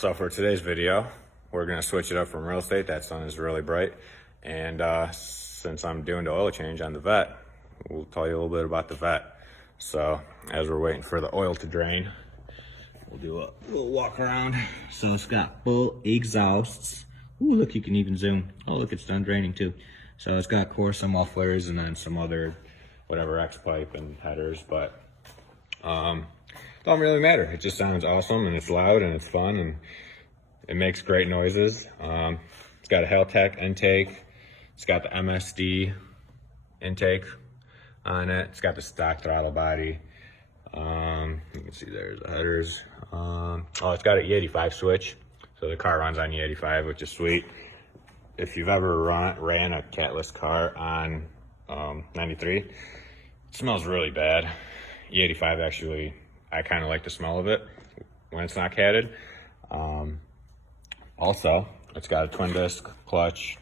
So for today's video, we're gonna switch it up from real estate. That sun is really bright. And since I'm doing the oil change on the Vette, we'll tell you a little bit about the Vette. So as we're waiting for the oil to drain, we'll do a little walk around. So it's got full exhausts. Ooh, look, you can even zoom. Oh, look, it's done draining too. So it's got Corsa mufflers and then some other, whatever, X-pipe and headers, but don't really matter. It just sounds awesome and it's loud and it's fun and it makes great noises. It's got a Haltech intake. It's got the MSD intake on it. It's got the stock throttle body. You can see there's the headers. Oh, it's got an E85 switch. So the car runs on E85, which is sweet. If you've ever ran a catless car on 93, it smells really bad. E85 actually, I kind of like the smell of it when it's not catted. Also, it's got a twin disc clutch,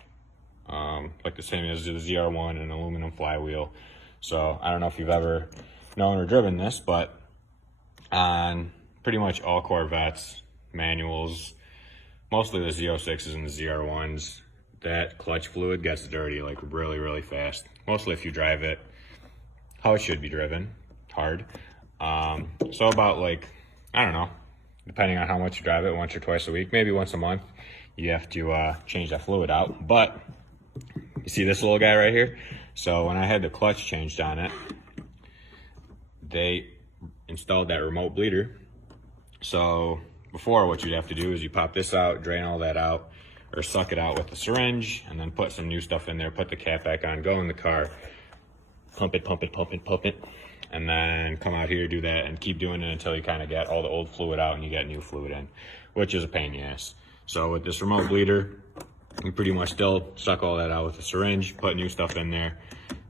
like the same as the ZR1, an aluminum flywheel. So I don't know if you've ever known or driven this, but on pretty much all Corvettes, manuals, mostly the Z06s and the ZR1s, that clutch fluid gets dirty like really, really fast. Mostly if you drive it how it should be driven, hard. So about like, I don't know, depending on how much you drive it, once or twice a week, maybe once a month, you have to change that fluid out. But you see this little guy right here? So when I had the clutch changed on it, they installed that remote bleeder. So before, what you'd have to do is you pop this out, drain all that out, or suck it out with a syringe, and then put some new stuff in there, put the cap back on, go in the car, pump it, pump it, pump it, pump it, and then come out here, do that, and keep doing it until you kind of get all the old fluid out and you get new fluid in, which is a pain in the ass. So with this remote bleeder, you pretty much still suck all that out with a syringe, put new stuff in there,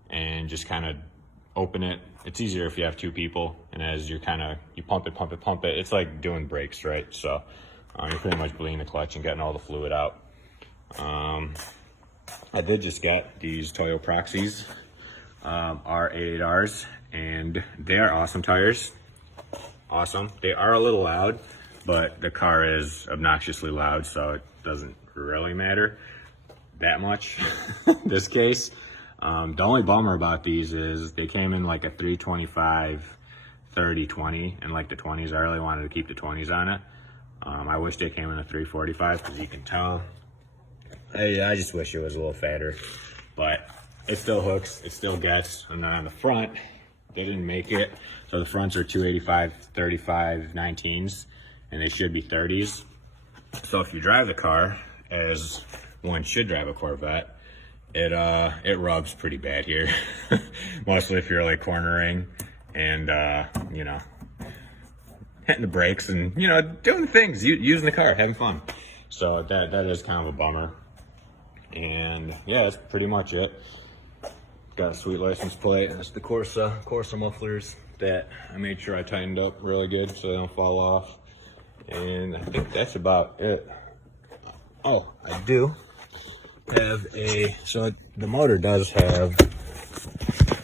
and just kind of open it. It's easier if you have two people, and as you pump it, pump it, pump it, it's like doing brakes, right? So you're pretty much bleeding the clutch and getting all the fluid out. I did just get these Toyo Proxies R88Rs, and they are awesome tires. Awesome. They are a little loud, but the car is obnoxiously loud, so it doesn't really matter that much in this case. The only bummer about these is they came in like a 325, 30, 20, and like the 20s. I really wanted to keep the 20s on it. I wish they came in a 345 because you can tell. I just wish it was a little fatter, but it still hooks, it still gets. And then on the front, they didn't make it. So the fronts are 285, 35, 19s, and they should be 30s. So if you drive the car, as one should drive a Corvette, it rubs pretty bad here. Mostly if you're like cornering and, you know, hitting the brakes and, you know, doing things, using the car, having fun. So that is kind of a bummer. And yeah, that's pretty much it. Got a sweet license plate. That's the Corsa mufflers that I made sure I tightened up really good so they don't fall off. And I think that's about it. Oh, I do have so the motor does have,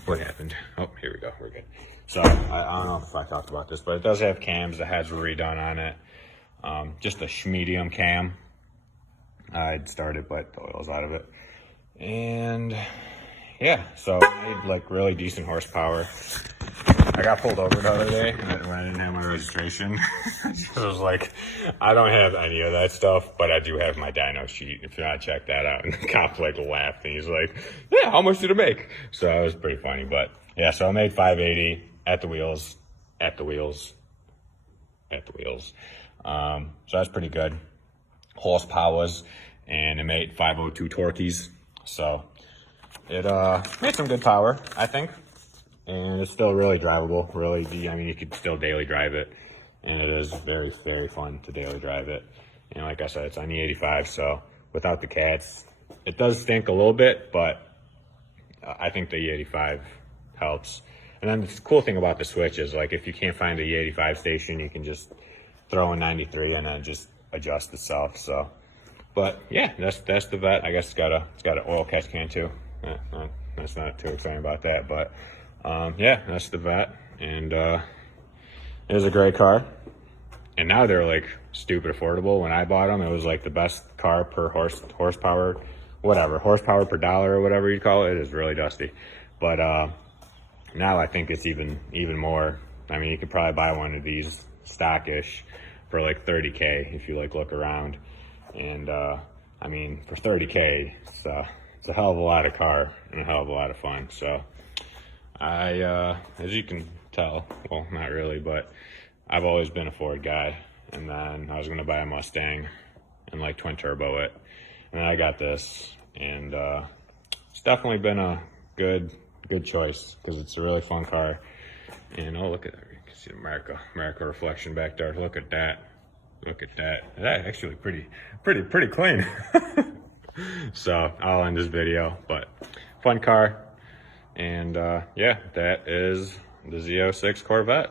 what happened? Oh, here we go, we're good. So I don't know if I talked about this, but it does have cams. The heads were redone on it. Just a medium cam. I'd started, but the oil's out of it. And yeah, so I made like really decent horsepower. I got pulled over the other day when I didn't have my registration. I was like, I don't have any of that stuff, but I do have my dyno sheet. If you want to check that out. And the cop like laughed and he's like, yeah, how much did it make? So it was pretty funny, but yeah, so I made 580 at the wheels. So that's pretty good. Horsepowers, and it made 502 Torqueys. So it made some good power, I think. And it's still really drivable, really. I mean, you could still daily drive it, and it is very, very fun to daily drive it. And like I said, it's on E85, so without the cats, it does stink a little bit, but I think the E85 helps. And then the cool thing about the switch is, like, if you can't find the E85 station, you can just throw in 93 and then just adjust itself. So, but yeah, that's the Vette. I guess it's got an oil catch can too. That's not too exciting about that, but yeah, that's the Vette, and it is a great car. And now they're like stupid affordable. When I bought them, it was like the best car per horsepower, whatever, horsepower per dollar or whatever you call it. It is really dusty. But now I think it's even more. I mean, you could probably buy one of these stockish for like 30K if you like look around. And I mean, for 30K, it's a hell of a lot of car and a hell of a lot of fun. So as you can tell, well, not really, but I've always been a Ford guy. And then I was gonna buy a Mustang and like twin turbo it. And then I got this, and it's definitely been a good choice because it's a really fun car. And oh, look at that. You can see the America reflection back there. Look at that. Look at that. That's actually pretty clean. So I'll end this video, but fun car. And yeah, that is the Z06 Corvette.